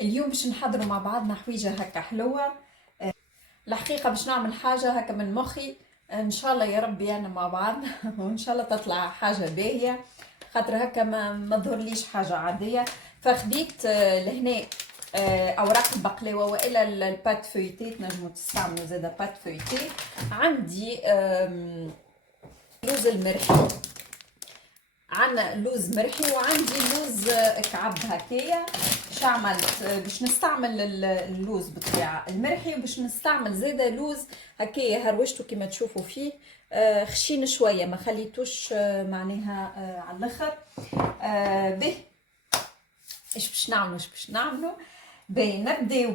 اليوم باش نحضروا مع بعضنا حويجه هكا حلوه. الحقيقه باش نعمل حاجه هكا من مخي، ان شاء الله يا ربي انا مع بعض وان شاء الله تطلع حاجه باهيه، خاطر هكا ما ظهرليش حاجه عاديه. فخديت لهنا اوراق البقلاوه والا البات فويتي، تنجموا تستعملوا زاده بات فويتي. عندي لوز المرحي، عندنا لوز مرحي وعندي لوز كعب هكايا. باش عملت باش نستعمل اللوز بالطبيعه المرحي، وباش نستعمل زاده لوز هكايا هروشته كما تشوفوا فيه خشين شويه، ما خليتوش معناها على الاخر. به ايش باش نعملوا به نبداو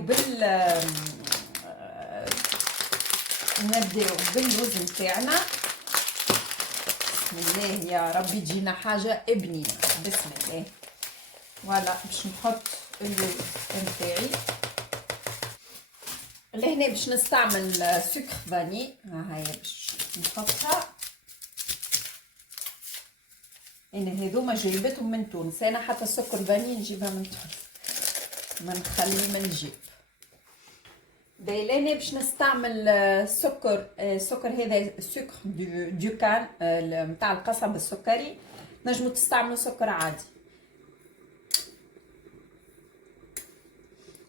باللوز نتاعنا. بسم الله يا ربي تجينا حاجه ابنيه. بسم الله. فوالا باش نحط اللوز نتاعي لهنا. باش نستعمل سكر فاني، هاي باش نحطها. انا هذوما جايبتهم من تونس، انا حتى السكر فاني نجيبها من تونس، ما نخلي ما نجيب. لهنا باش نستعمل سكر هذا سكر دو كان نتاع القصب السكري، نجموا تستعملوا سكر عادي،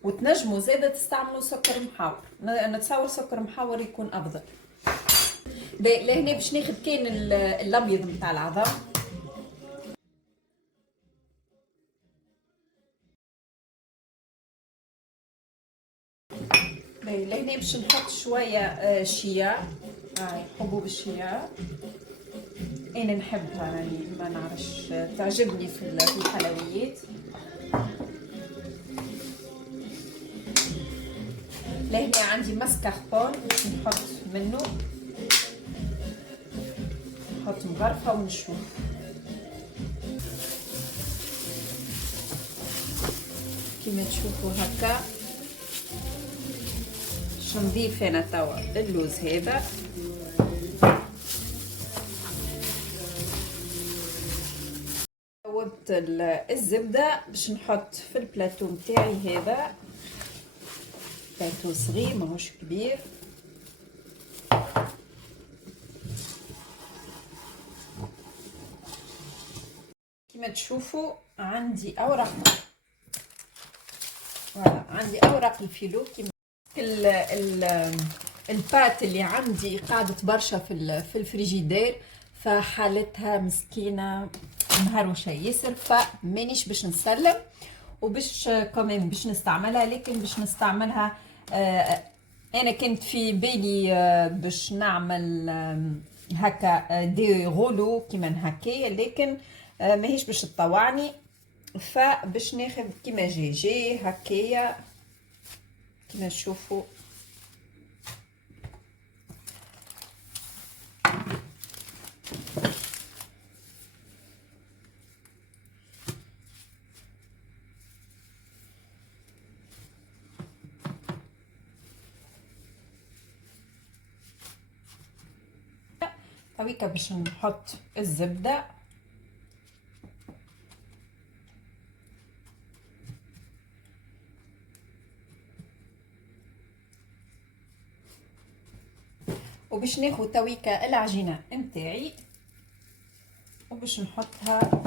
وتنجموا زاده تستعملوا سكر محاور. نتصور سكر محاور يكون افضل. لهنا باش ناخذ كاين الابيض نتاع العظم. لهنا باش نحط شويه شيا، هاي حبوب الشيا، انا نحبها يعني ما نعرفش تعجبني في الحلويات. لهنا عندي مسكربون باش نحط منه، نحط مغرفه ونشوف. كما تشوفوا هكا باش نضيف انا توا اللوز هذا. ذوبت الزبده باش نحط في البلاتو نتاعي. هذا بلاتو صغير ماهوش كبير. كما تشوفوا عندي اوراق، فوالا عندي اوراق الفيلو. كما البات اللي عندي قعدت برشا في الفريجيدير، فحالتها مسكينه مهروشه ياسر، فمانيش باش نسلم وباش كمان باش نستعملها، لكن باش نستعملها انا كنت في بالي باش نعمل هكا دي غولو كيما هكايا، لكن ماهيش باش تطوعني، فباش ناخذ كيما جي هكايا كما تشوفوا. هاويكا باش نحط الزبده. وباش ناخذ تويكا العجينه نتاعي وباش نحطها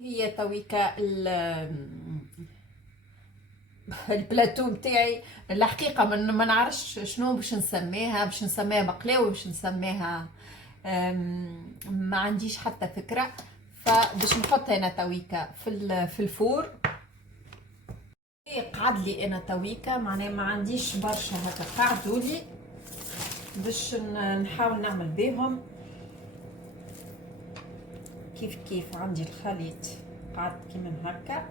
هي تويكا البلاتو نتاعي. الحقيقه ما نعرفش شنو باش نسميها، باش نسميها بقلاوه، باش نسميها ما عنديش حتى فكره. فباش نحط هنا تويكا في الفور. قعد لي انا تويكا معناها ما عنديش برشا هكا قعدوا لي باش نحاول نعمل بيهم كيف كيف. عندي الخليط قعد كيما هكا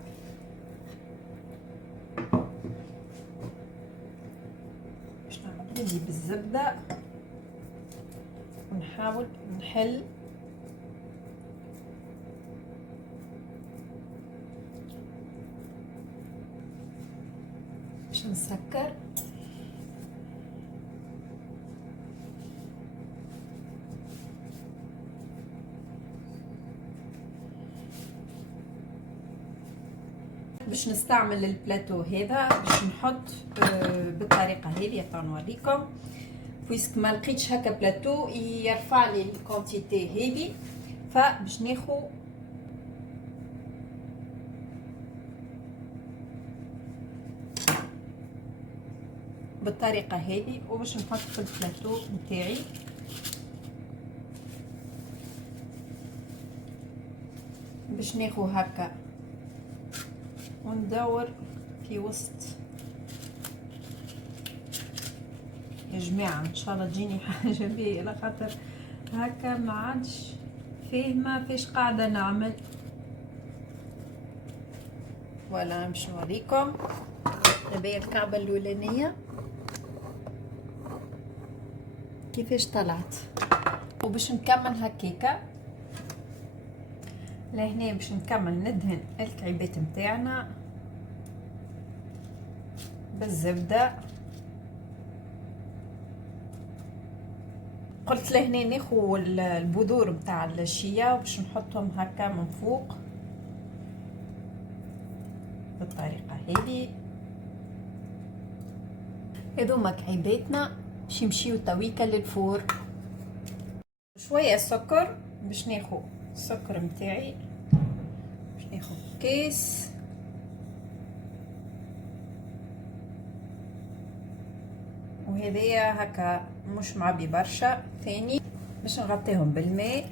باش نعمل لي بالزبده ونحاول نحل باش نسكر. باش نستعمل البلاتو هذا باش نحط بالطريقه هذه نوريكم بويسك ما لقيتش هكا بلاتو يرفع لي الكونتيتي هذه، فباش ناخذ بالطريقه هذه وباش نحط في البلاتو نتاعي. باش ناخذ هكا وندور في وسط. يا جماعه ان شاء الله تجيني حاجه باهيه على خاطر هكا ما عادش فاهمه فاش قاعده نعمل. ولا باش نوريكم هذه الكعبه الاولانيه كيفاش طلعت. وباش نكمل هكاكا لهنا باش نكمل ندهن الكعيبات نتاعنا بالزبده. قلت لهنا ناخذ البذور نتاع الشيا باش نحطهم هكا من فوق بالطريقه هذه. هذوما كعيباتنا باش يمشيو تويكا للفور. شويه سكر باش ناخذ السكر نتاعي باش ناخذ كيس وهذيا هكا مش معبي برشا. ثاني باش نغطيهم بالماء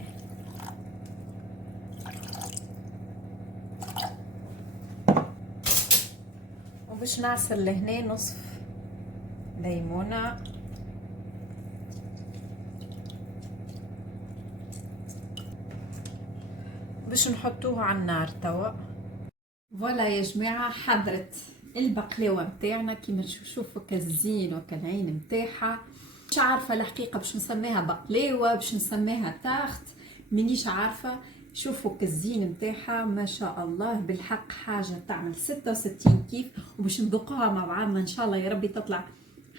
وباش نعصر لهنا نصف ليمونه باش نحطوه على النار توا. فوالا يا جماعه حضرت البقلاوه نتاعنا كيما تشوفوا كالزين وكالعين نتاعها. مش عارفه الحقيقه باش نسميها بقلاوه باش نسميها تاخت مانيش عارفه. شوفوا كالزين نتاعها ما شاء الله بالحق حاجه تعمل 66 كيف. وباش نذوقوها مع بعضنا ان شاء الله يا ربي تطلع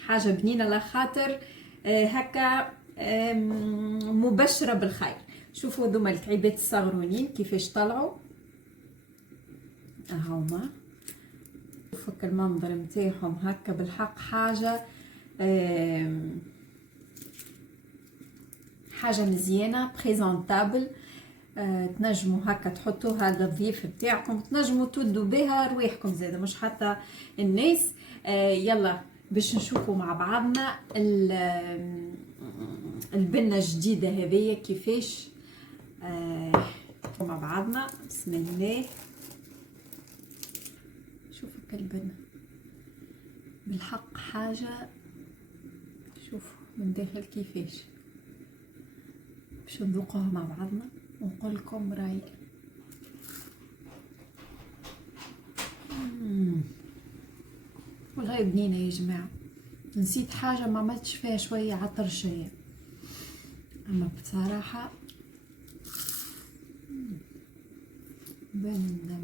حاجه بنينه لخاطر هكا مبشره بالخير. شوفوا هذوما الكعيبات الصغرونين كيفاش طلعوا هاهما. شوفوا المنظر نتاعهم هكا بالحق حاجه حاجه مزيانه بريزونطابل. تنجموا هكا تحطوها للضيف بتاعكم تنجموا تودوا بها رواحكم زاده مش حتى الناس. يلا باش نشوفوا مع بعضنا البنه الجديده هذيا كيفاش مع بعضنا. بسم الله. شوفوا كالبنه بالحق حاجه. شوفوا من داخل كيفاش. باش نذوقوها مع بعضنا ونقول لكم رايي. والله بنينه يا جماعه. نسيت حاجه ما عملتش فيها شويه عطرشيه اما بصراحه بنه